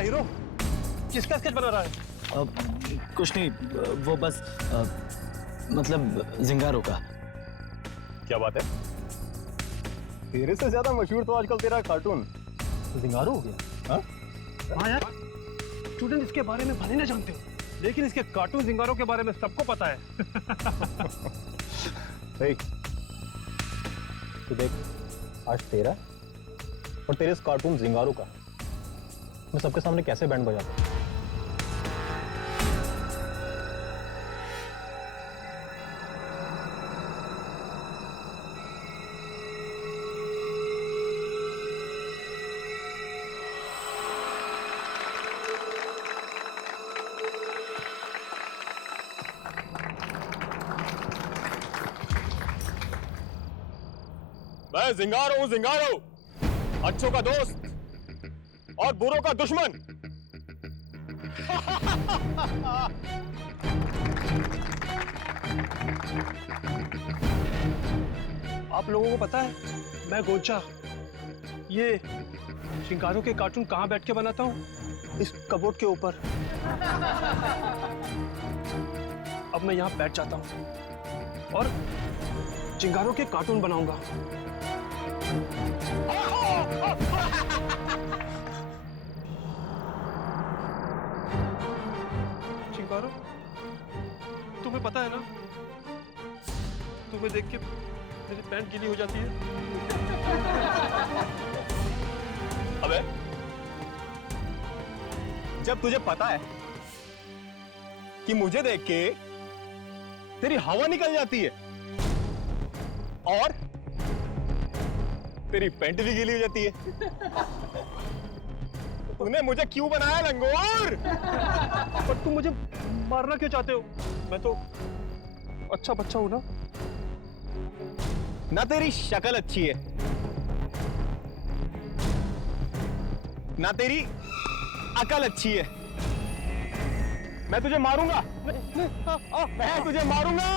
क्या हीरो, किसका स्केच बना रहा है? कुछ नहीं, वो बस मतलब जिंगारो का। क्या बात है? तेरे से ज्यादा मशहूर तो आजकल तेरा कार्टून जिंगारो हो गया? हाँ यार, स्टूडेंट इसके बारे में भले ना जानते हो, लेकिन इसके कार्टून जिंगारो के बारे में सबको पता है। तो देख, आज तेरा और तेरे इस कार्टून जिंगारो का मैं सबके सामने कैसे बैंड बजाता हूं। मैं जिंगारो हूं, जिंगारो, अच्छों का दोस्त और बुरों का दुश्मन। आप लोगों को पता है, मैं गोंचा ये जिंगारो के कार्टून कहां बैठ के बनाता हूं? इस कबोर्ड के ऊपर। अब मैं यहां बैठ जाता हूं और जिंगारो के कार्टून बनाऊंगा। चिंगारो, तुम्हें पता है ना, तुम्हें देख के मेरी पैंट गीली हो जाती है। अबे, जब तुझे पता है कि मुझे देख के तेरी हवा निकल जाती है और तेरी पैंट भी गीली हो जाती है, तूने मुझे क्यों बनाया लंगोर? पर तुम मुझे मारना क्यों चाहते हो? मैं तो अच्छा बच्चा हूं ना। ना तेरी शक्ल अच्छी है, ना तेरी अकल अच्छी है। मैं तुझे मारूंगा, मैं तुझे मारूंगा।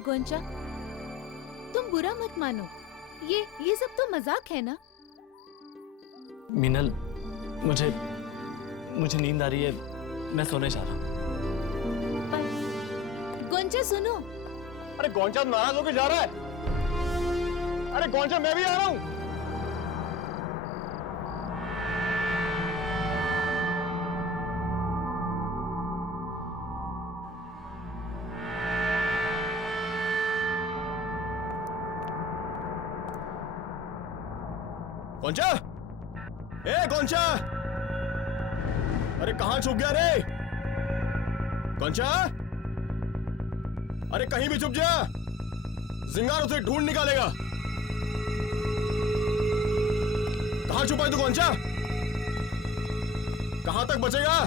गोंचा, तुम बुरा मत मानो, ये सब तो मजाक है ना। मीनल, मुझे नींद आ रही है, मैं सोने जा रहा हूँ। पर गोंचा सुनो। अरे गोंचा नाराज होकर जा रहा है। अरे गोंचा, मैं भी आ रहा हूं। गोंचा, ए गोंचा, अरे कहां छुप गया रे? गोंचा, अरे कहीं भी छुप जा, जिंगारो उसे ढूंढ निकालेगा। कहां छुपा है तू गोंचा? कहां तक बचेगा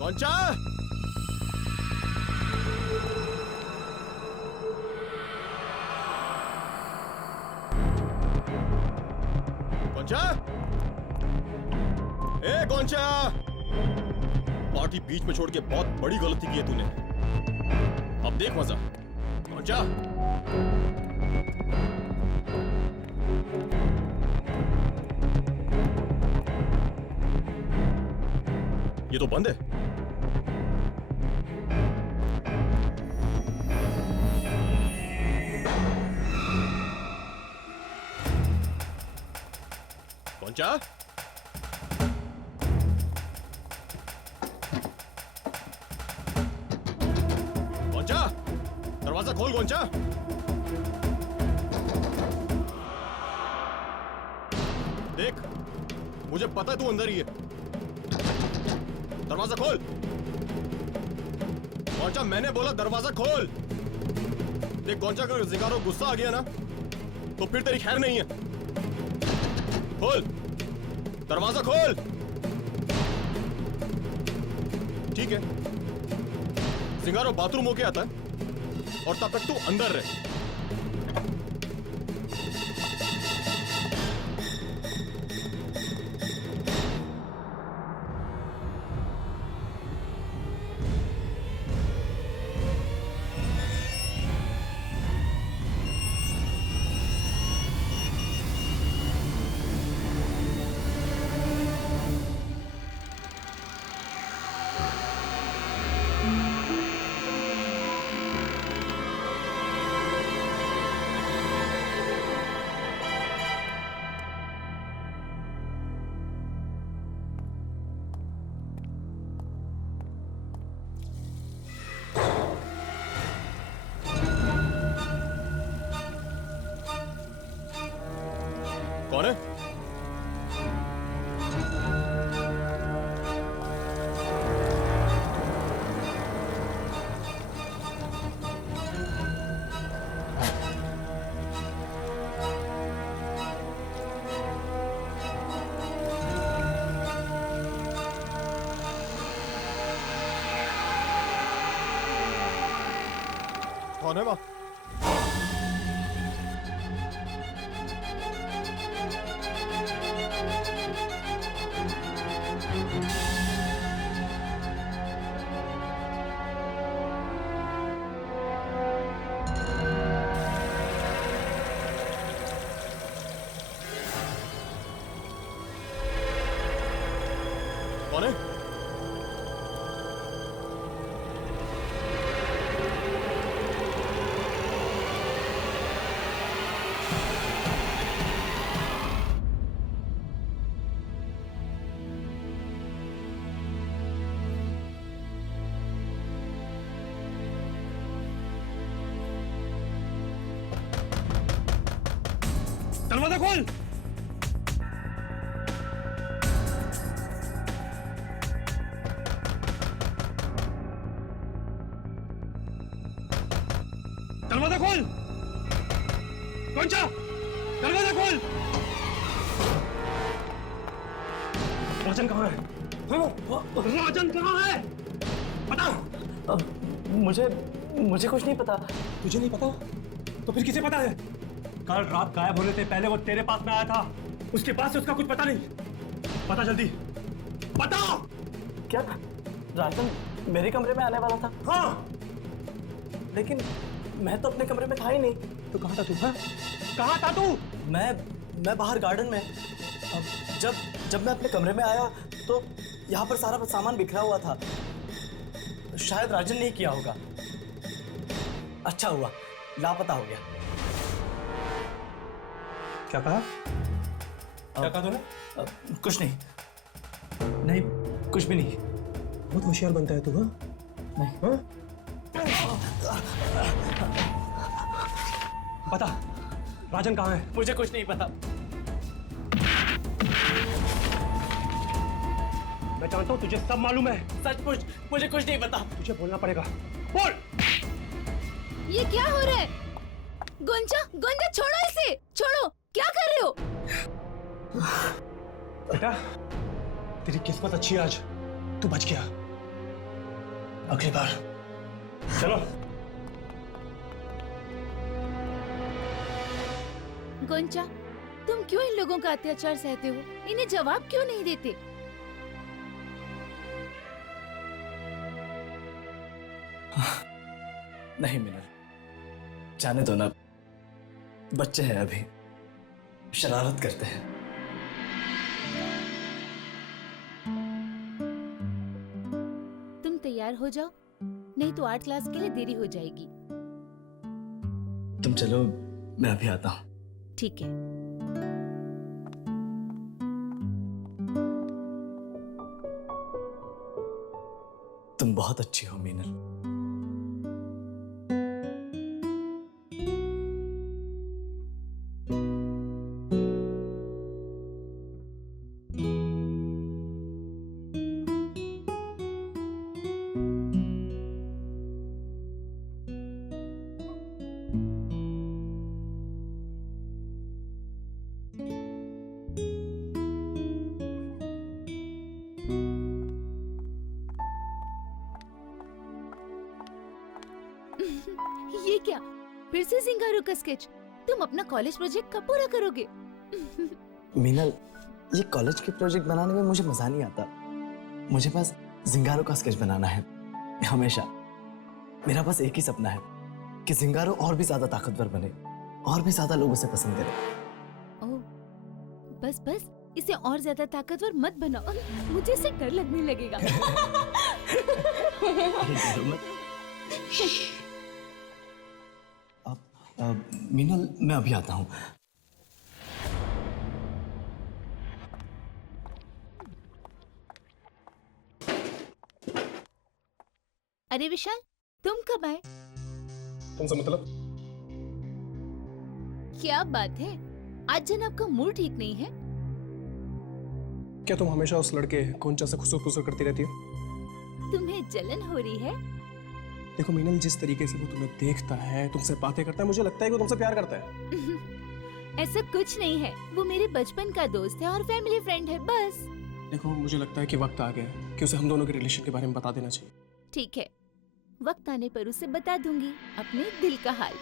गोंचा? गोंचा, ए गोंचा, पार्टी बीच में छोड़ के बहुत बड़ी गलती की है तूने। अब देख मजा। गोंचा, ये तो बंद है। गोंचा, गोंचा, दरवाजा खोल गोंचा। देख, मुझे पता है तू अंदर ही है। दरवाजा खोल गोंचा, मैंने बोला दरवाजा खोल। देख गोंचा, अगर जिंगारो गुस्सा आ गया ना तो फिर तेरी खैर नहीं है। खोल दरवाजा, खोल। ठीक है, जिंगारो बाथरूम होके आता है और तब तक तू अंदर रहे। कौन है? कौन है माँ? कौन है? दरवाजा खोल। दरवाजा खोल। गोंचा, दरवाजा खोल। राजन कहाँ है? राजन कहाँ है? बता। मुझे कुछ नहीं पता। तुझे नहीं पता? तो फिर किसे पता है? कल रात गायब होने से पहले वो तेरे पास में आया था। उसके पास से उसका कुछ पता नहीं। बता जल्दी, बता। क्या राजन मेरे कमरे में आने वाला था? हाँ, लेकिन मैं तो अपने कमरे में था ही नहीं। तो कहाँ था तू? हाँ? कहाँ था तू? मैं बाहर गार्डन में। अब जब मैं अपने कमरे में आया तो यहाँ पर सारा सामान बिखरा हुआ था। शायद राजन ने ही किया होगा। अच्छा हुआ लापता हो गया। क्या कहा? क्या कहा तूने? कुछ नहीं, कुछ भी नहीं। बहुत होशियार बनता है तू। हाँ? नहीं। हाँ? बता, राजन कहाँ है? मुझे कुछ नहीं पता। मैं जानता हूँ तुझे सब मालूम है। सचमुच मुझे कुछ नहीं पता। तुझे बोलना पड़ेगा। बोल। ये क्या हो रहा है? गोंचा, गोंचा छोड़ो इसे, छोड़ो। क्या कर रहे हो? बेटा, तेरी किस्मत अच्छी है आज, तू बच गया। अगली बार चलो। गोंचा, तुम क्यों इन लोगों का अत्याचार सहते हो? इन्हें जवाब क्यों नहीं देते? नहीं मिनल, जाने दो ना। बच्चे हैं अभी, शरारत करते हैं। तुम तैयार हो जाओ, नहीं तो आर्ट क्लास के लिए देरी हो जाएगी। तुम चलो, मैं अभी आता हूँ। ठीक है। तुम बहुत अच्छी हो मीनल। ये क्या? फिर से जिंगारो का स्केच? तुम अपना कॉलेज प्रोजेक्ट कब पूरा करोगे? मीनल, ये कॉलेज के प्रोजेक्ट बनाने में मुझे मजा नहीं आता। मुझे बस जिंगारो का स्केच बनाना है, हमेशा। मेरा बस एक ही सपना है कि जिंगारो और भी ज्यादा ताकतवर बने, और भी ज्यादा लोग उसे पसंद करें। ओह, बस बस इसे और ज्यादा ताकतवर मत बनाओ, मुझे इससे डर लगने लगेगा। मीनल, मैं अभी आता हूँ। अरे विशाल, तुम कब आए? तुमसे मतलब? क्या बात है, आज जन आपका मूड ठीक नहीं है? क्या तुम हमेशा उस लड़के गोंचा से खुसर खुसर करती रहती हो? तुम्हें जलन हो रही है? देखो मीनल, जिस तरीके से वो तुम्हें देखता है, तुमसे बातें करता है, मुझे लगता है कि वो तुमसे प्यार करता है। ऐसा कुछ नहीं है, वो मेरे बचपन का दोस्त है और फैमिली फ्रेंड है, बस। देखो मुझे लगता है कि वक्त आ गया है कि उसे हम दोनों के रिलेशन के बारे में बता देना चाहिए। ठीक है, वक्त आने पर उसे बता दूंगी अपने दिल का हाल।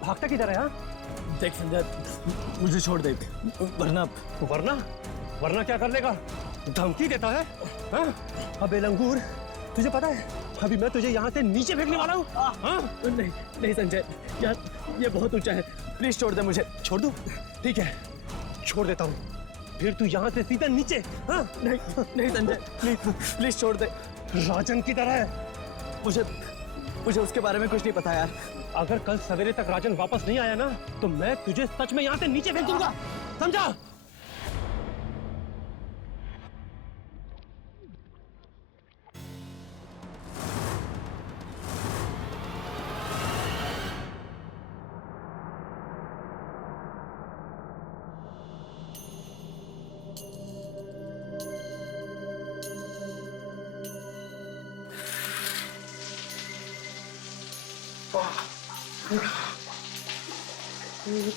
भागता किधर है? हाँ, देख संजय, मुझे छोड़ दे, वरना वरना वरना क्या कर लेगा? धमकी देता है? हाँ? अबे लंगूर, तुझे पता है अभी मैं तुझे यहाँ से नीचे फेंकने वाला हूँ। हाँ? नहीं नहीं संजय, यार ये बहुत ऊंचा है, प्लीज छोड़ दे मुझे। छोड़ दूँ? ठीक है, छोड़ देता हूँ, फिर तू यहाँ से सीधा नीचे। हाँ? नहीं नहीं संजय, प्लीज प्लीज छोड़ दे। राजन की तरह है। मुझे उसके बारे में कुछ नहीं पता यार। अगर कल सवेरे तक राजन वापस नहीं आया ना, तो मैं तुझे सच में यहाँ से नीचे फेंक दूंगा, समझा?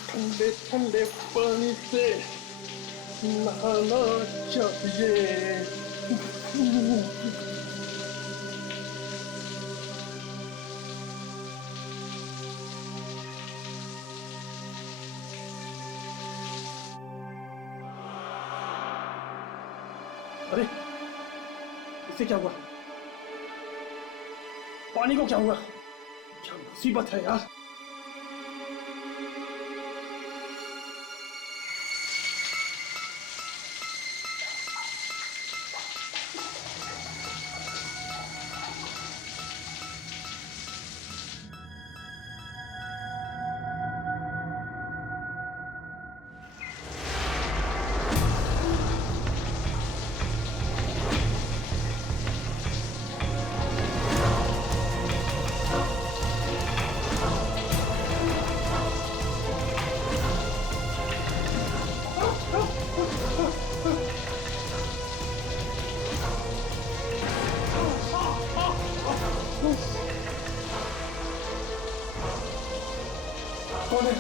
ठंडे ठंडे पानी से नहाना चाहिए। अरे इसे क्या हुआ? पानी को क्या हुआ? क्या मुसीबत है यार। कौन है?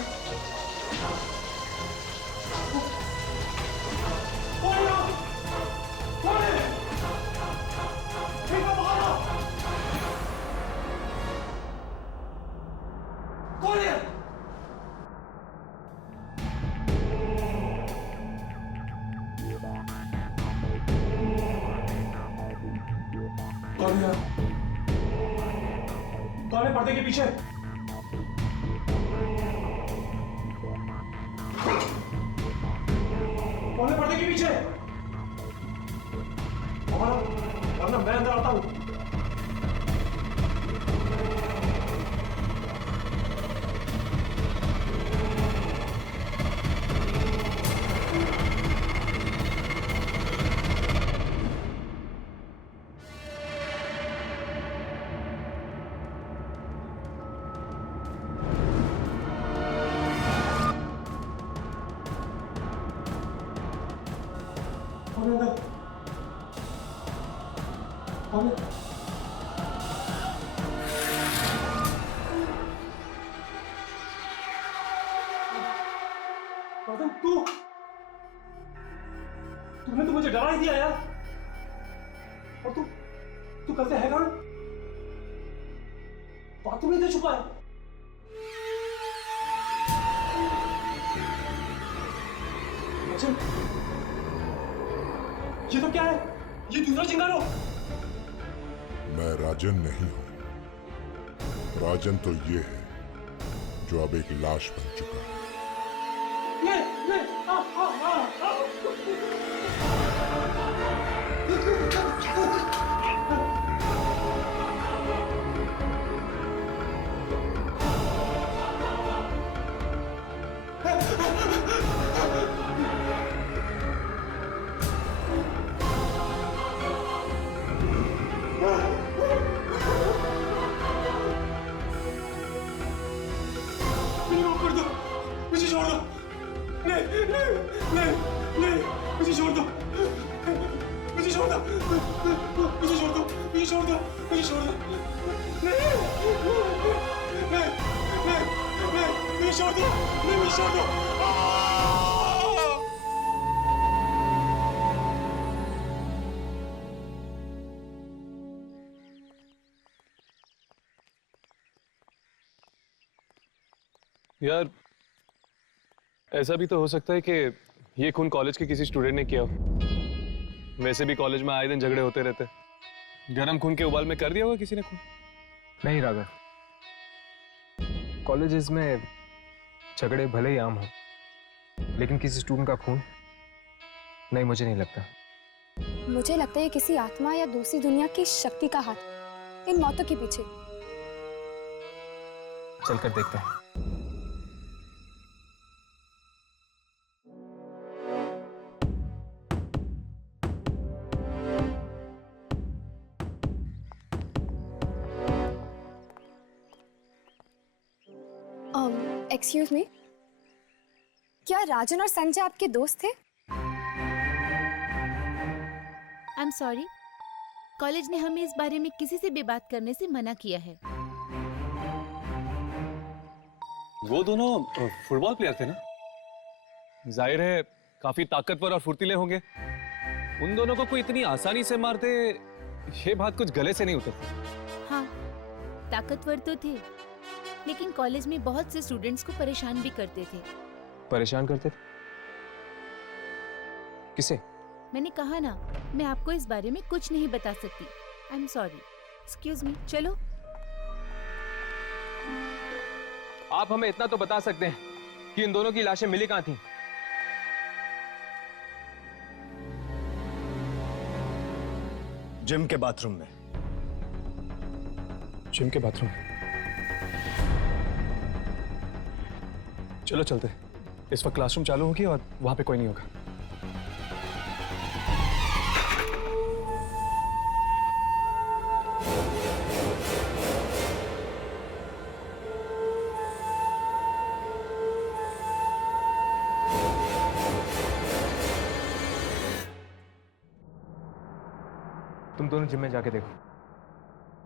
कौन है पर्दे के पीछे? कौन है पर्दे के पीछे? वरना मैं अंदर आता हूं। तुमने तो मुझे डरा ही दिया यार। और तू कैसे है कौन? बाथरूम में इधर छुपा है। ये तो क्या है? ये दूसरा चिंगारो। मैं राजन नहीं हूं। राजन तो ये है जो अब एक लाश बन चुका है। मुझे छोड़ दो, नहीं नहीं नहीं नहीं, मुझे छोड़ दो, मुझे छोड़ दो, मुझे छोड़ दो, मुझे छोड़ दो, मुझे छोड़ दो, नहीं नहीं नहीं नहीं, मुझे छोड़ दो, नहीं मुझे छोड़ दो। यार ऐसा भी तो हो सकता है कि ये खून कॉलेज के किसी स्टूडेंट ने किया हो। वैसे भी कॉलेज में आए दिन झगड़े होते रहते, गरम खून के उबाल में कर दिया होगा किसी ने खून। नहीं राघव, कॉलेजेस में झगड़े भले ही आम हो, लेकिन किसी स्टूडेंट का खून नहीं, मुझे नहीं लगता। मुझे लगता है किसी आत्मा या दूसरी दुनिया की शक्ति का हाथ इन मौतों के पीछे। चलकर देखते हैं। एक्सक्यूज मी, क्या राजन और संजय आपके दोस्त थे? आई एम सॉरी, कॉलेज ने हमें इस बारे में किसी से भी बात करने से मना किया है। वो दोनों फुटबॉल प्लेयर थे ना, जाहिर है काफी ताकतवर और फुर्तीले होंगे। उन दोनों को कोई इतनी आसानी से मार दे, ये बात कुछ गले से नहीं उतरती। हाँ, ताकतवर तो थे, लेकिन कॉलेज में बहुत से स्टूडेंट्स को परेशान भी करते थे। परेशान करते थे? किसे? मैंने कहा ना, मैं आपको इस बारे में कुछ नहीं बता सकती। I am sorry. Excuse me, चलो। आप हमें इतना तो बता सकते हैं कि इन दोनों की लाशें मिली कहां थी? जिम के बाथरूम में। जिम के बाथरूम? चलो चलते। इस वक्त क्लासरूम चालू होगी और वहां पे कोई नहीं होगा। तुम दोनों जिम में जाके देखो,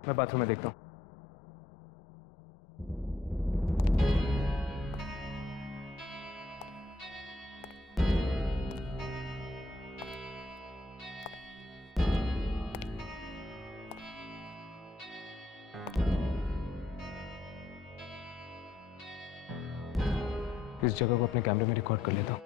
मैं बाथरूम में देखता हूँ। इस जगह को अपने कैमरे में रिकॉर्ड कर लेता हूँ।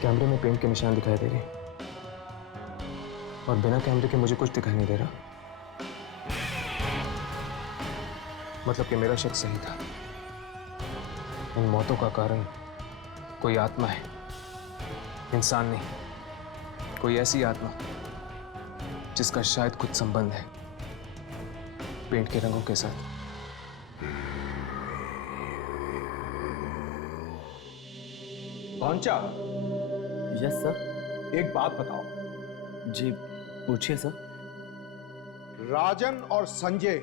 कैमरे में पेंट के निशान दिखाई दे रहे और बिना कैमरे के मुझे कुछ दिखाई नहीं दे रहा। मतलब कि मेरा शक सही था। इन मौतों का कारण कोई आत्मा है, इंसान नहीं। कोई ऐसी आत्मा जिसका शायद कुछ संबंध है पेंट के रंगों के साथ। पहुंचा। Yes sir. एक बात बताओ। जी पूछिए सर। राजन और संजय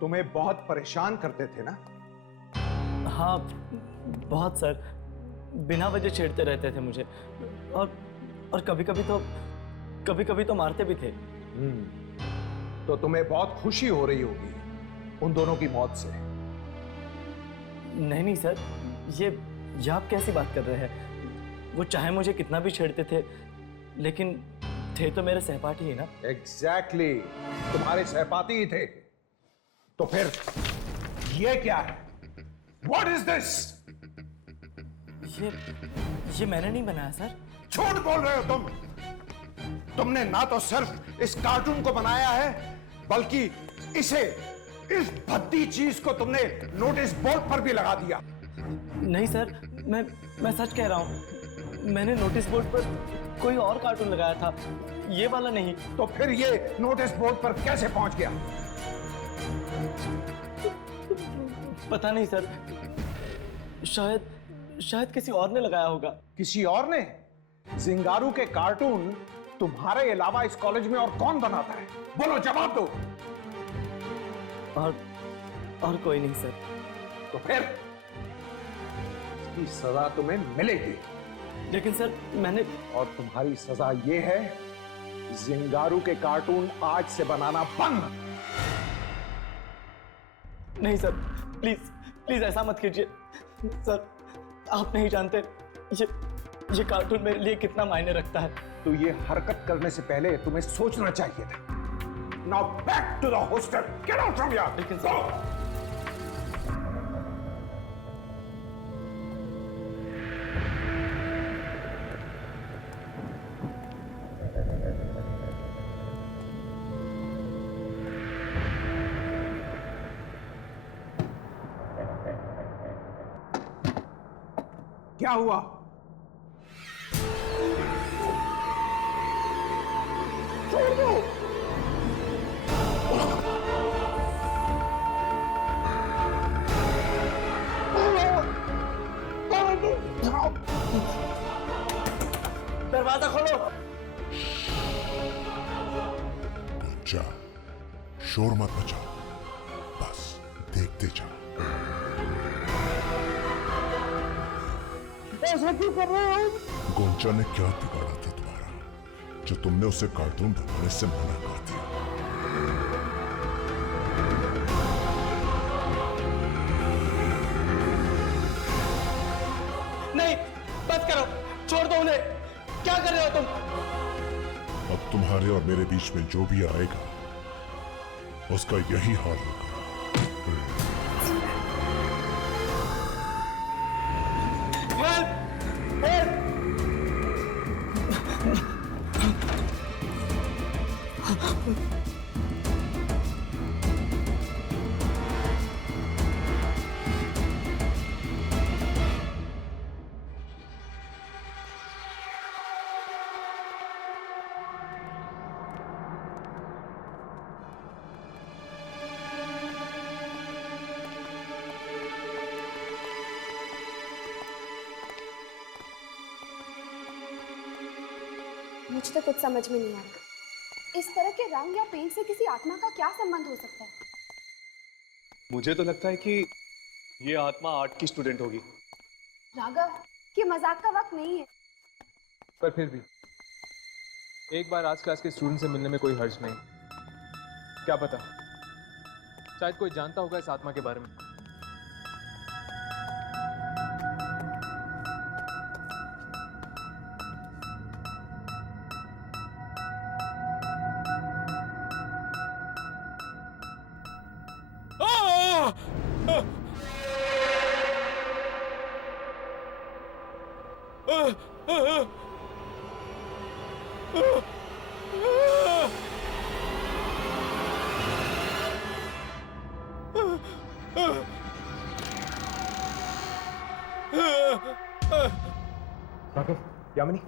तुम्हें बहुत परेशान करते थे ना? हाँ बहुत सर, बिना वजह छेड़ते रहते थे मुझे, और कभी कभी तो मारते भी थे। तो तुम्हें बहुत खुशी हो रही होगी उन दोनों की मौत से। नहीं सर, ये आप कैसी बात कर रहे हैं? वो चाहे मुझे कितना भी छेड़ते थे, लेकिन थे तो मेरे सहपाठी ही ना। एग्जैक्टली, तुम्हारे सहपाठी ही थे। तो फिर ये क्या है? What is this? ये मैंने नहीं बनाया सर। झूठ बोल रहे हो तुम। तुमने ना तो सिर्फ इस कार्टून को बनाया है, बल्कि इस भद्दी चीज को तुमने नोटिस बोर्ड पर भी लगा दिया। नहीं सर, मैं सच कह रहा हूं। मैंने नोटिस बोर्ड पर कोई और कार्टून लगाया था, ये वाला नहीं। तो फिर ये नोटिस बोर्ड पर कैसे पहुंच गया? पता नहीं सर, शायद किसी और ने लगाया होगा। किसी और ने? जिंगारू के कार्टून तुम्हारे अलावा इस कॉलेज में और कौन बनाता है? बोलो, जवाब दो। और कोई नहीं सर। तो फिर इसकी सजा तुम्हें मिलेगी। लेकिन सर मैंने... और तुम्हारी सजा ये है, जिंगारू के कार्टून आज से बनाना बंद। नहीं सर, प्लीज ऐसा मत कीजिए सर। आप नहीं जानते ये कार्टून मेरे लिए कितना मायने रखता है। तो ये हरकत करने से पहले तुम्हें सोचना चाहिए था। Now back to the hostel. Get out from here. लेकिन Go. क्या हुआ? छोड़ दो। दरवाजा खोलो। जा, शोर मत मचा, बस देखते जा। ऐसा क्यों कर रहे हो? गोंचा ने क्या बिगाड़ा था तुम्हारा, जो तुमने उसे कार्टून बनाने से मना कर दिया? नहीं, बस करो, छोड़ दो उन्हें। क्या कर रहे हो तुम? अब तुम्हारे और मेरे बीच में जो भी आएगा, उसका यही हाल होगा। मुझे तो कुछ समझ में नहीं आ रहा। इस तरह के रंग या पेंट से किसी आत्मा का क्या संबंध हो सकता है? मुझे तो लगता है कि ये आत्मा आर्ट की स्टूडेंट होगी। राघव, ये मजाक का वक्त नहीं है। पर फिर भी एक बार आज क्लास के स्टूडेंट से मिलने में कोई हर्ज नहीं। क्या पता, शायद कोई जानता होगा इस आत्मा के बारे में। Raghav, Yamini,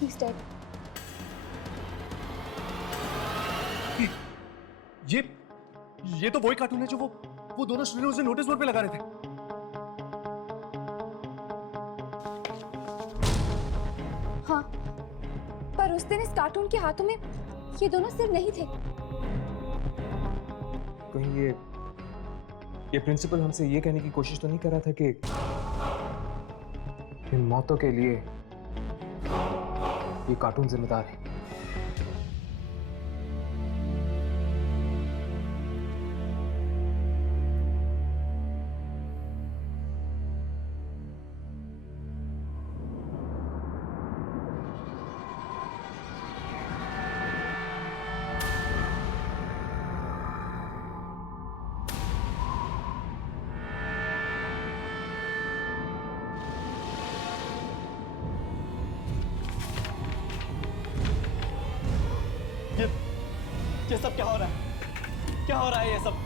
He's dead. ये तो वही कार्टून है जो वो दोनों स्टूडेंट उसे नोटिस बोर्ड पे लगा रहे थे। हाँ, पर उस दिन इस कार्टून के हाथों में ये दोनों सिर नहीं थे। कहीं ये प्रिंसिपल हमसे ये कहने की कोशिश तो नहीं कर रहा था कि इन मौतों के लिए ये कार्टून जिम्मेदार है? ये सब क्या हो रहा है? क्या हो रहा है ये सब?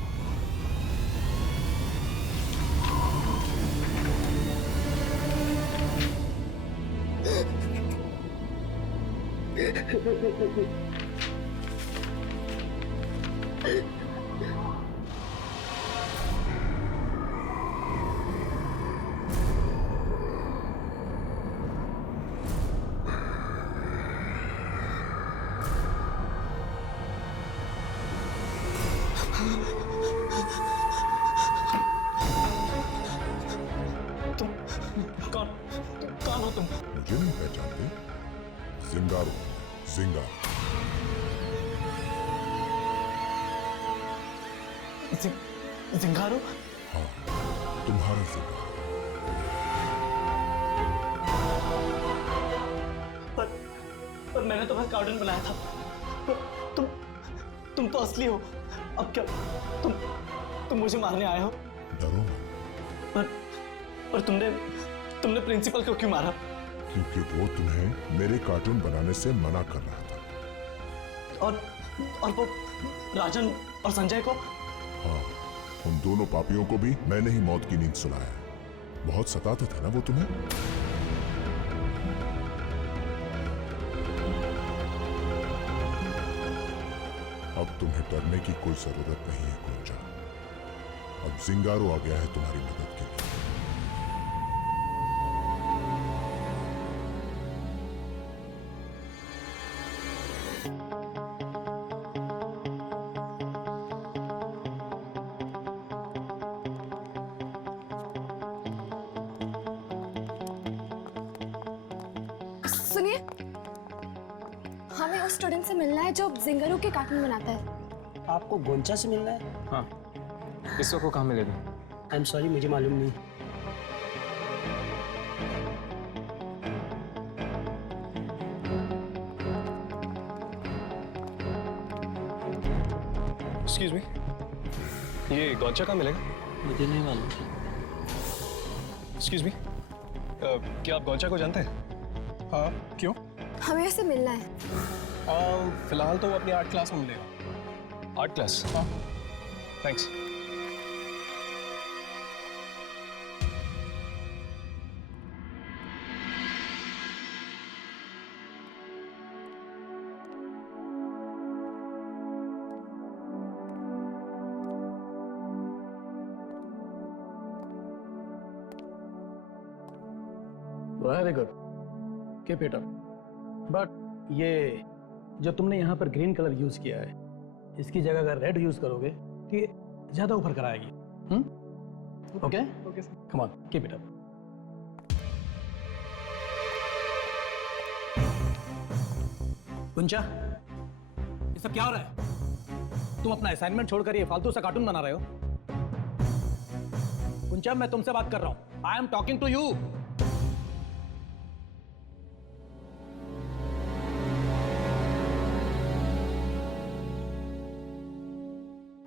कौन हो तुम? मुझे नहीं पहचानते? जिंगारो, जिंगा। जिंगारो? हाँ, तुम्हारा जिंगा। पर मैंने तुम्हें कार्टून बनाया था। तुम तो असली हो। अब क्या तुम मुझे मारने आए हो? डरो मत। पर तुमने प्रिंसिपल को क्यों मारा? क्योंकि वो तुम्हें मेरे कार्टून बनाने से मना कर रहा था। और वो राजन और संजय को? हाँ, उन दोनों पापियों को भी मैंने ही मौत की नींद सुलाया। बहुत सताते थे ना वो तुम्हें। अब तुम्हें डरने की कोई जरूरत नहीं है गोंजा। अब जिंगारो आ गया है तुम्हारी मदद के लिए। सुनिए, हमें उस स्टूडेंट से मिलना है जो जिंगारो के कार्टून बनाता है। आपको गोंचा से मिलना है? हाँ, इस वक्त को कहाँ मिलेगा? आई एम सॉरी, मुझे मालूम नहीं। एक्सक्यूज मी, ये गोंचा कहाँ मिलेगा? मुझे नहीं मालूम। एक्सक्यूज मी, क्या आप गोंचा को जानते हैं? हाँ, क्यों? हमें उससे मिलना है। फिलहाल तो वो अपनी आर्ट क्लास में मिलेगा। Art class? हाँ। Thanks. Very good, keep it up. But ये जो तुमने यहाँ पर ग्रीन कलर यूज किया है, इसकी जगह अगर रेड यूज करोगे तो ये ज्यादा ऊपर कराएगी। Okay okay sir, come on, keep it up. कुंचा, ये सब क्या हो रहा है? तुम अपना असाइनमेंट छोड़कर ये फालतू सा कार्टून बना रहे हो। कुंचा, मैं तुमसे बात कर रहा हूं। I am talking to you.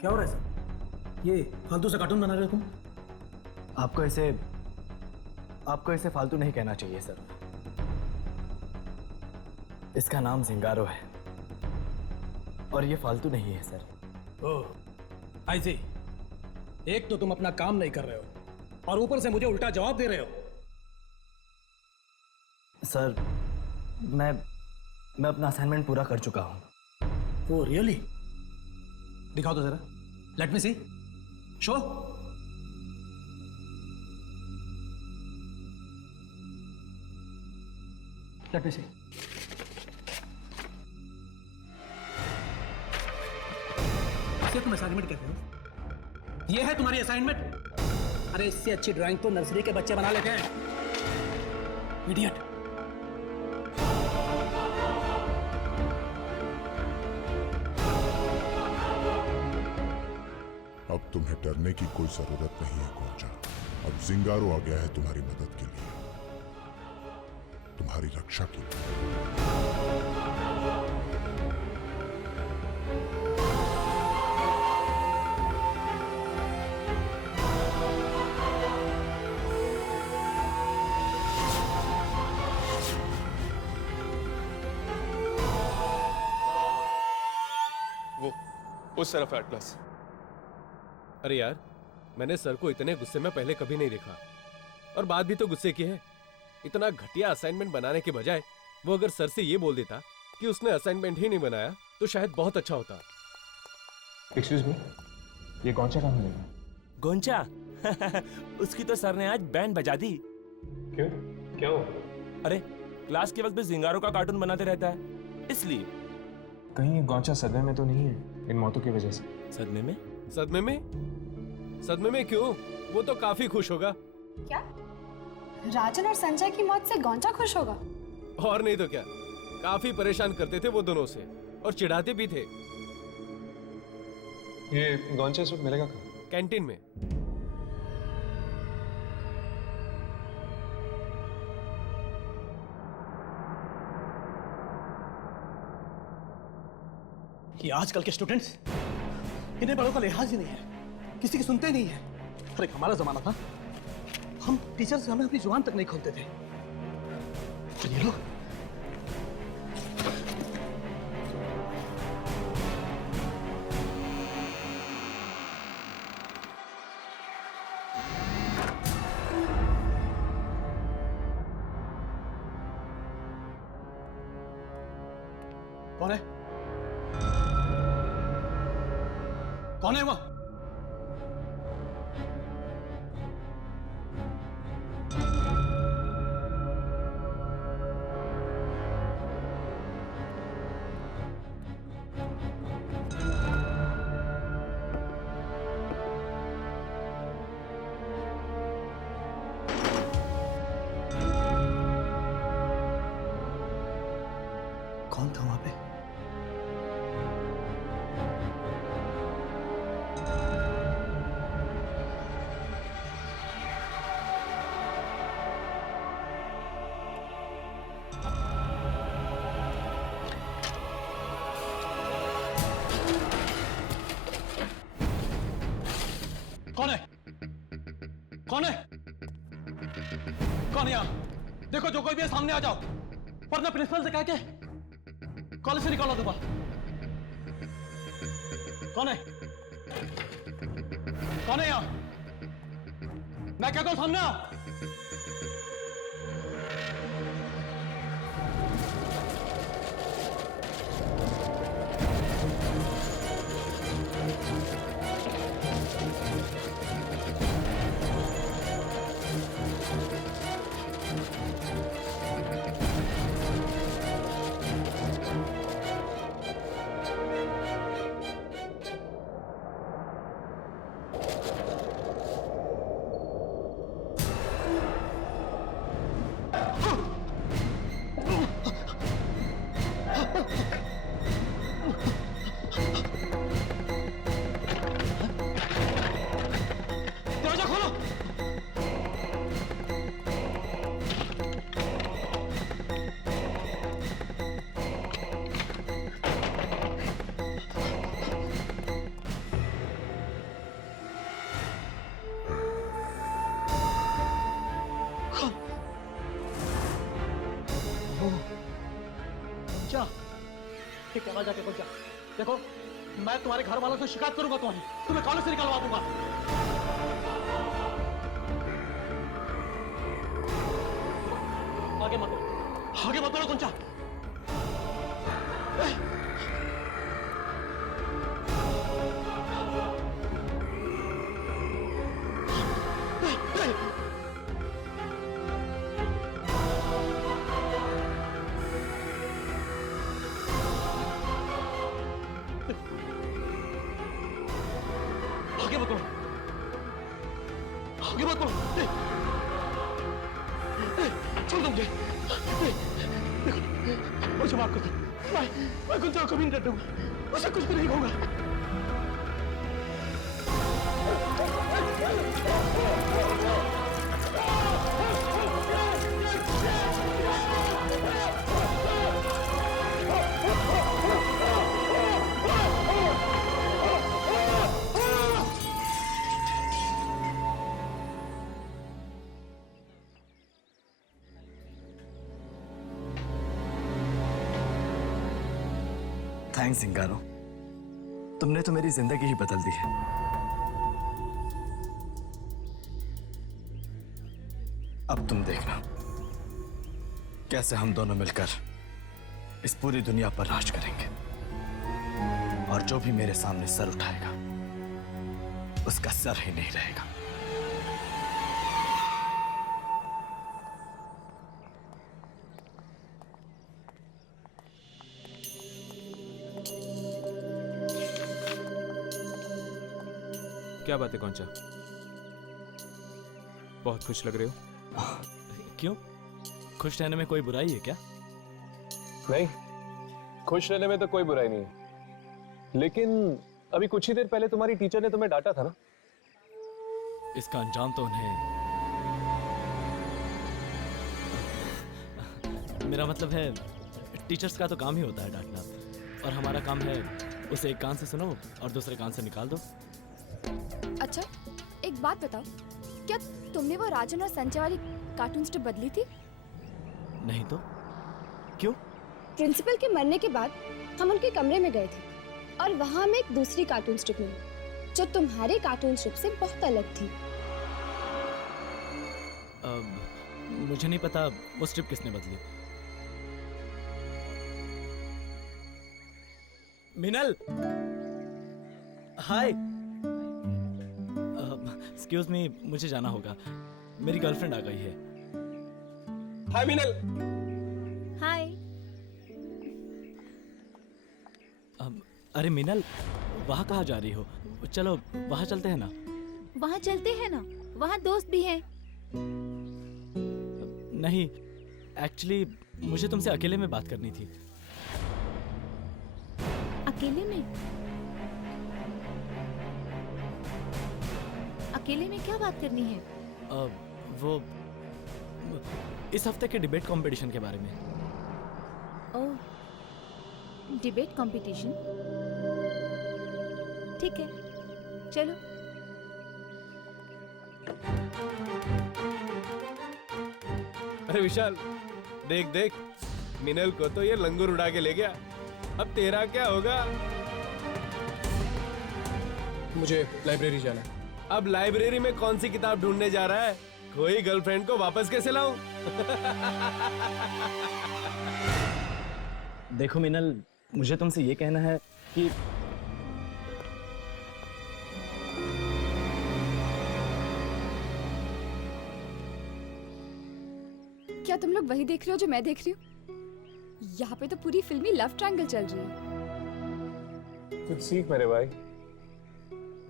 क्या हो रहा है सर? ये फालतू सा कार्टून बना रहे हो तुम? आपको इसे फालतू नहीं कहना चाहिए सर। इसका नाम जिंगारो है और ये फालतू नहीं है सर। ओह, आई सी। एक तो तुम अपना काम नहीं कर रहे हो और ऊपर से मुझे उल्टा जवाब दे रहे हो। सर, मैं अपना असाइनमेंट पूरा कर चुका हूं। Oh really? दिखाओ तो जरा, लेट मी सी, शो। लेट मी सी। इसे तुम असाइनमेंट कहते हो? ये है तुम्हारी असाइनमेंट? अरे इससे अच्छी ड्राइंग तो नर्सरी के बच्चे बना लेते हैं, इडियट। अब तुम्हें डरने की कोई जरूरत नहीं है गोंचा। अब जिंगारो आ गया है तुम्हारी मदद के लिए, तुम्हारी रक्षा के लिए। वो उस तरफ है एटलस। अरे यार, मैंने सर को इतने गुस्से में पहले कभी नहीं देखा। और बात भी तो गुस्से की है। इतना घटिया असाइनमेंट बनाने के बजाय वो अगर सर से ये बोल देता कि उसने असाइनमेंट ही नहीं बनाया तो शायद बहुत अच्छा होता। एक्सक्यूज मी, ये गोंचा कहाँ मिलेगा? गोंचा? उसकी तो सर ने आज बैंड बजा दी। क्यों? क्या हुआ? अरे क्लास के वक्त भी जिंगारो का कार्टून बनाते रहता है, इसलिए। कहीं ये गोंचा सदमे में तो नहीं है इन मौतों की वजह से? सदमे में? सदमे में? सदमे में क्यों? वो तो काफी खुश होगा। क्या राजन और संजय की मौत से गोंचा खुश होगा? और नहीं तो क्या, काफी परेशान करते थे वो दोनों से और चिढ़ाते भी थे। ये गोंचा इस वक्त मिलेगा कहाँ? कैंटीन में। कि आजकल के स्टूडेंट्स, इन्हें बड़ों का लिहाज ही नहीं है, किसी की सुनते नहीं है। अरे हमारा जमाना था, हम टीचर्स हमें अपनी जुबान तक नहीं खोलते थे। और ये लोग कौन है? कौन है वो? कौन था वहां पे? कौन है? कौन है? कौन है यहाँ? देखो जो कोई भी है सामने आ जाओ, वरना प्रिंसिपल से कह के कॉलेज से निकालो दूंगा। कौन है? कौन है यहाँ? मैं कहता हूं सामने आओ। दरवाजा खोलो। क्या? ठीक है, जाके पहुंचा। देखो, मैं तुम्हारे घर वालों से शिकायत करूंगा, तुम्हें कॉलेज से निकलवा दूंगा। आगे मत बढ़ो कुंचा। आगे मत बढ़ो, आगे मत बढ़ो। छोड़ दो मुझे, मुझे माफ कर दो। मैं गुंजा को कभी नहीं डरूंगा, उसे कुछ भी नहीं कहूंगा। थैंक्स जिंगारो, तुमने तो मेरी जिंदगी ही बदल दी है। अब तुम देखना कैसे हम दोनों मिलकर इस पूरी दुनिया पर राज करेंगे, और जो भी मेरे सामने सर उठाएगा उसका सर ही नहीं रहेगा। क्या बात है कौनचा? बहुत खुश लग रहे हो। क्यों? खुश रहने में कोई बुराई है क्या? नहीं, खुश रहने में तो कोई बुराई नहीं है, लेकिन अभी कुछ ही देर पहले तुम्हारी टीचर ने तुम्हें डांटा था ना। इसका अंजाम तो उन्हें, मेरा मतलब है टीचर्स का तो काम ही होता है डांटना, और हमारा काम है उसे एक कान से सुनो और दूसरे कान से निकाल दो। अच्छा, एक बात बताओ, क्या तुमने वो राजन और संजय वाली कार्टून स्ट्रिप बदली थी? नहीं तो क्यों? प्रिंसिपल के मरने के बाद हम उनके कमरे में गए थे और वहां हमें एक दूसरी कार्टून स्ट्रिप मिली जो तुम्हारे कार्टून स्ट्रिप से बहुत अलग थी। मुझे नहीं पता वो स्ट्रिप किसने बदली। मिनल, हाय। एक्सक्यूज मी, मुझे जाना होगा, मेरी गर्लफ्रेंड आ गई है। हाय मिनल। हाय। अरे मिनल, वहाँ कहाँ जा रही हो? चलो वहाँ चलते हैं ना। वहाँ चलते हैं ना, वहाँ दोस्त भी हैं। नहीं, एक्चुअली मुझे तुमसे अकेले में बात करनी थी। अकेले में? अकेले में क्या बात करनी है? वो इस हफ्ते के डिबेट कंपटीशन के बारे में। ओह, डिबेट कंपटीशन? ठीक है, चलो। अरे विशाल, देख देख, मिनल को तो ये लंगूर उड़ा के ले गया। अब तेरा क्या होगा? मुझे लाइब्रेरी जाना है। अब लाइब्रेरी में कौन सी किताब ढूंढने जा रहा है? कोई गर्लफ्रेंड को वापस कैसे लाऊं? देखो मिनल, मुझे तुमसे ये कहना है कि क्या तुम लोग वही देख रहे हो जो मैं देख रही हूँ? यहाँ पे तो पूरी फिल्मी लव ट्रायंगल चल रही है। कुछ सीख मेरे भाई,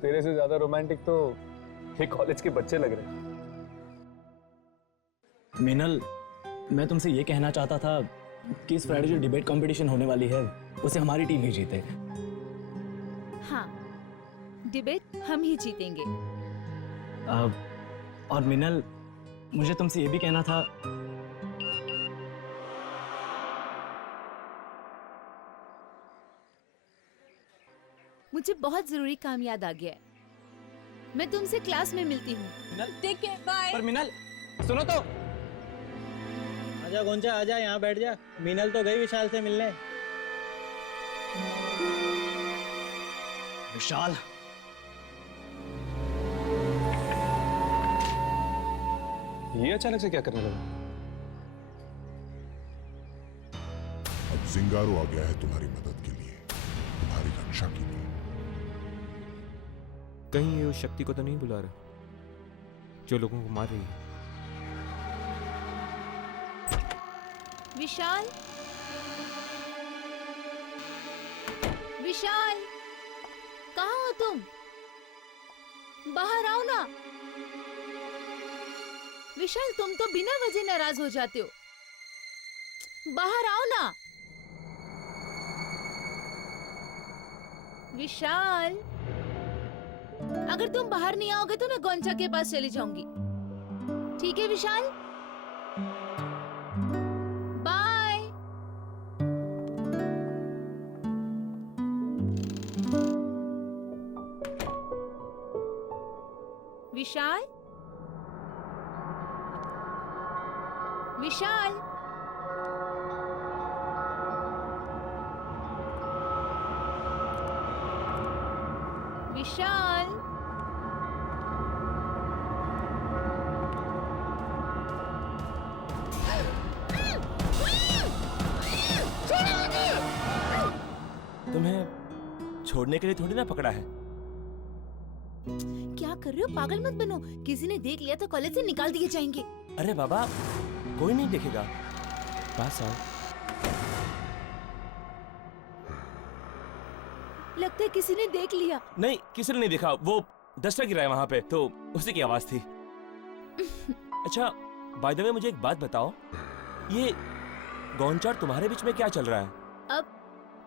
तेरे से ज्यादा रोमांटिक तो ये कॉलेज के बच्चे लग रहे हैं। मिनल, मैं तुमसे ये कहना चाहता था कि इस फ्राइडे जो डिबेट कंपटीशन होने वाली है उसे हमारी टीम ही जीते। हाँ, डिबेट हम ही जीतेंगे। और मिनल, मुझे तुमसे ये भी कहना था, मुझे बहुत जरूरी काम याद आ गया है। मैं तुमसे क्लास में मिलती हूँ। Take care, bye. पर मिनल, सुनो तो। आजा गोंजा, आजा यहाँ बैठ जा। मिनल तो गई विशाल से मिलने। विशाल, ये अचानक से क्या करने लगा? अब जिंगारो आ गया है तुम्हारी मदद के लिए, तुम्हारी रक्षा के लिए। कहीं ये उस शक्ति को तो नहीं बुला रहा? जो लोगों को मार रही है। विशाल, विशाल, कहाँ हो तुम? बाहर आओ ना। विशाल, तुम तो बिना वजह नाराज हो जाते हो। बाहर आओ ना। विशाल, अगर तुम बाहर नहीं आओगे तो मैं गोंचा के पास चली जाऊंगी। ठीक है विशाल? बाय। विशाल, विशाल, विशाल, तुम्हें छोड़ने के लिए थोड़ी ना पकड़ा है। क्या कर रहे हो? पागल मत बनो। किसी ने देख लिया तो कॉलेज से निकाल दिए जाएंगे। अरे बाबा, कोई नहीं देखेगा। पास आओ। लगता है किसी ने देख लिया। नहीं, किसी ने नहीं देखा। वो डस्टर गिरा है वहां पे, तो उसी की आवाज थी। अच्छा, बाय द वे मुझे एक बात बताओ, ये गोंचा और तुम्हारे बीच में क्या चल रहा है? अब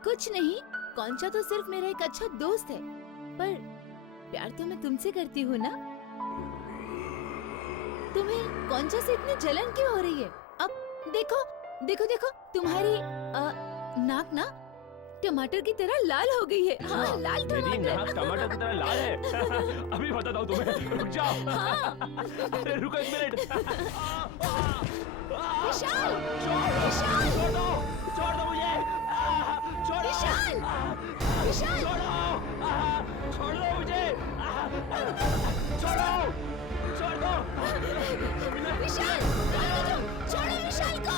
कुछ नहीं, गोंचा तो सिर्फ मेरा एक अच्छा दोस्त है, पर प्यार तो मैं तुमसे करती हूँ ना। तुम्हें गोंचा से इतनी जलन क्यों हो रही है? अब देखो देखो देखो, तुम्हारी नाक ना टमाटर की तरह लाल हो गई है। हाँ, लाल मेरी नाक टमाटर। टमाटर की तरह लाल है। अभी बताता हूँ तुम्हें। रुक जाओ। अरे रुको एक मिनट। विशाल, विशाल, छोड़ दो, छोड़ दो मुझे। छोड़ो। विशाल, विशाल, छोड़ो, छोड़ दो मुझे। छोड़ो, छोड़ दो। विशाल, छोड़ो विशाल को।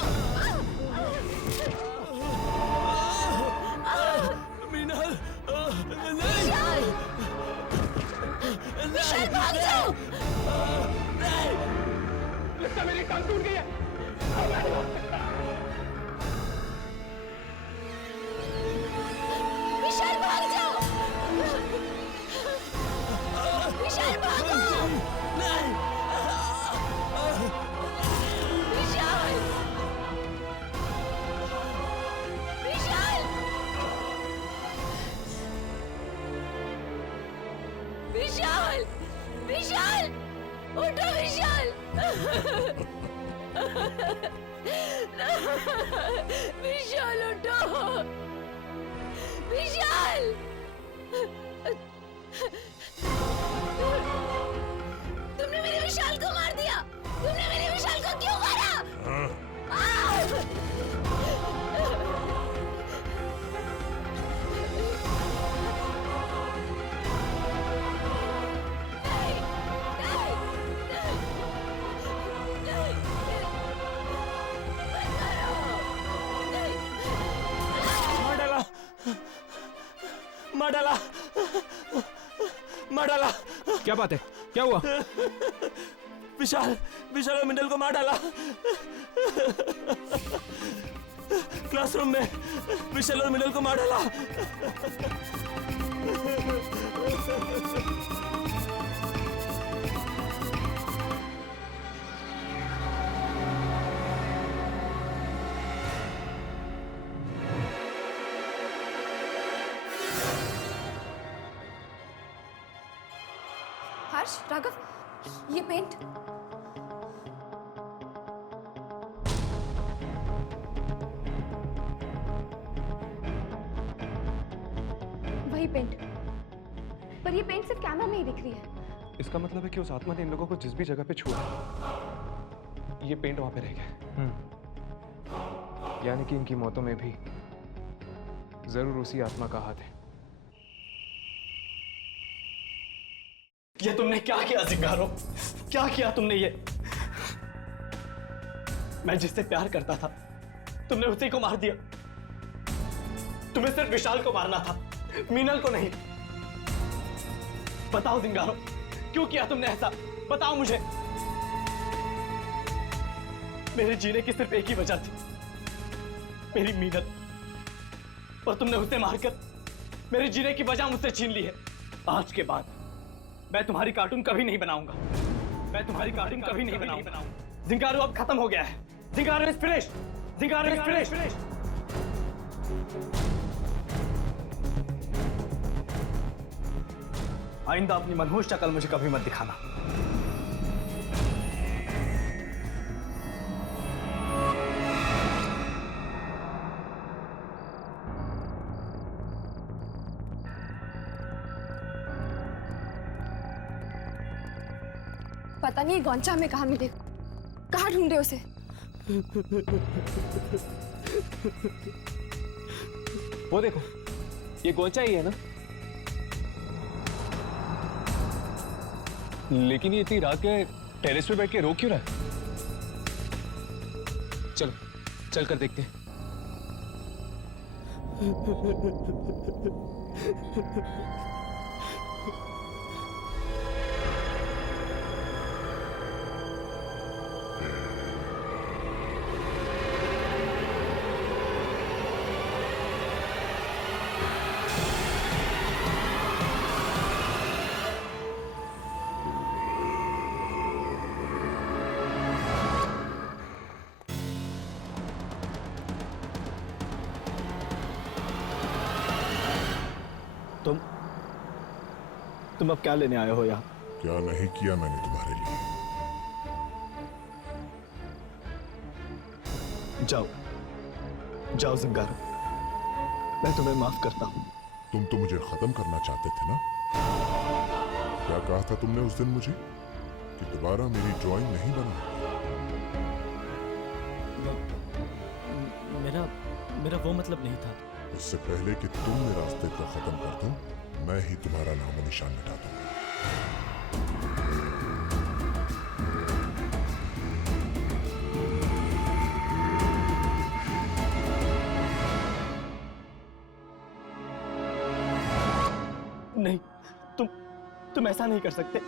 मीनल, विशाल, विशाल भाग जाओ। लगता मेरी टांग टूट गई है। विशाल भाग जाओ। विशाल भागो। नहीं। विशाल, विशाल, विशाल, विशाल, उठो विशाल। विशाल उठो। विशाल, तुमने मेरे विशाल को मार दिया। तुमने मेरे विशाल को क्यों मारा? मार डाला, मार डाला। क्या बात है? क्या हुआ? विशाल, विशाल और मिंडल को मार डाला। क्लासरूम में विशाल और मिंडल को मार डाला। हर्ष, राघव, ये पेंट। वही पेंट, पर ये पेंट सिर्फ कैमरा में ही दिख रही है। इसका मतलब है कि उस आत्मा ने इन लोगों को जिस भी जगह पे छुआ, ये पेंट वहां पे रह गया। यानी कि इनकी मौतों में भी जरूर उसी आत्मा का हाथ है। ये तुमने क्या किया जिंगारो? क्या किया तुमने ये? मैं जिससे प्यार करता था तुमने उसी को मार दिया। तुम्हें सिर्फ विशाल को मारना था, मीनल को नहीं। बताओ जिंगारो, क्यों किया तुमने ऐसा? बताओ मुझे। मेरे जीने की सिर्फ एक ही वजह थी, मेरी मीनत, और तुमने उसे मारकर मेरे जीने की वजह मुझसे छीन ली है। आज के बाद मैं तुम्हारी कार्टून कभी नहीं बनाऊंगा, मैं तुम्हारी कार्टून कभी नहीं बनाऊंगा। जिंगारो अब खत्म हो गया है, जिंगारो इज फिनिश्ड, जिंगारो इज फिनिश्ड। आइंदा अपनी मनहूस शक्ल मुझे कभी मत दिखाना। पता नहीं गौंचा में कहाँ मिले, कहाँ ढूंढे उसे। वो देखो, ये गोंचा ही है ना? लेकिन ये इतनी रात के टेरेस पे बैठ के रो क्यों रहा है? चलो चल कर देखते हैं। तुम अब क्या लेने आए हो यहाँ? क्या नहीं किया मैंने तुम्हारे लिए? जाओ जाओ जिंगारो, मैं तुम्हें माफ करता हूँ। तुम तो मुझे खत्म करना चाहते थे ना? क्या कहा था तुमने उस दिन मुझे कि दोबारा मेरी ड्राइंग नहीं बनाओगे? मेरा वो मतलब नहीं था। इससे पहले कि तुम मेरा अस्तित्व खत्म कर दो, मैं ही तुम्हारा नामो निशान मिटा दूंगा। नहीं, तुम ऐसा नहीं कर सकते।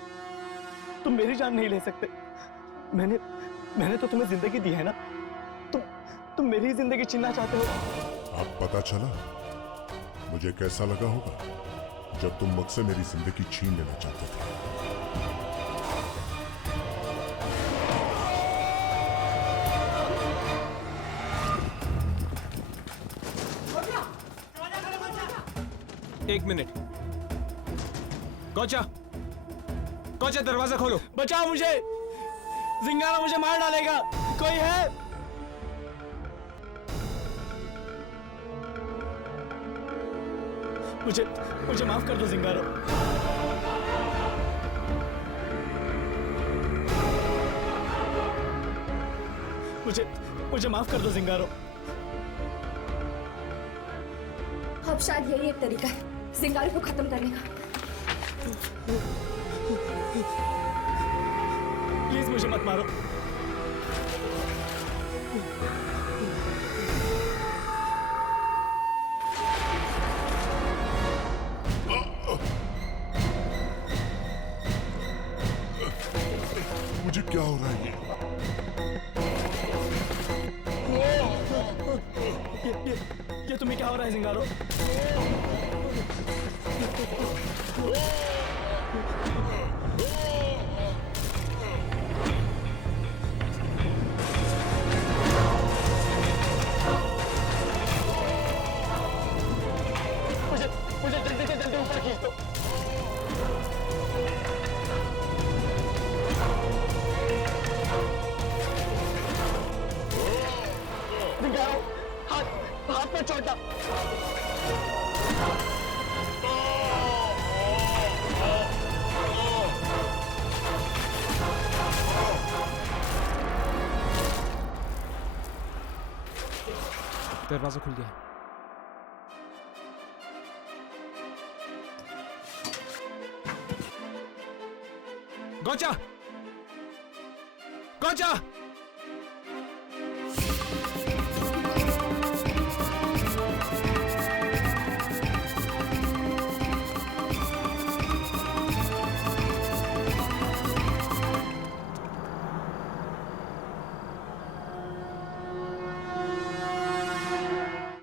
तुम मेरी जान नहीं ले सकते। मैंने तो तुम्हें जिंदगी दी है ना। तुम मेरी जिंदगी छीनना चाहते हो। अब पता चला मुझे कैसा लगा होगा जब तुम मुझसे मेरी जिंदगी छीन लेना चाहते थे। एक मिनट, गौचा, गौचा दरवाजा खोलो। बचाओ मुझे, जिंगारो मुझे मार डालेगा। कोई है? मुझे माफ कर दो जिंगारो। मुझे माफ कर दो जिंगारो। अब शायद यही एक तरीका है जिंगारो को खत्म करने का। प्लीज मुझे मत मारो। मुझे क्या हो रहा है? ये तुम्हें क्या हो रहा है जिंगारो? मुझे जल्दी से जल्दी ऊपर खींच दो। जिंगारो, हाथ में छोटा। दरवाजा खुल गया। गौचा, गौचा,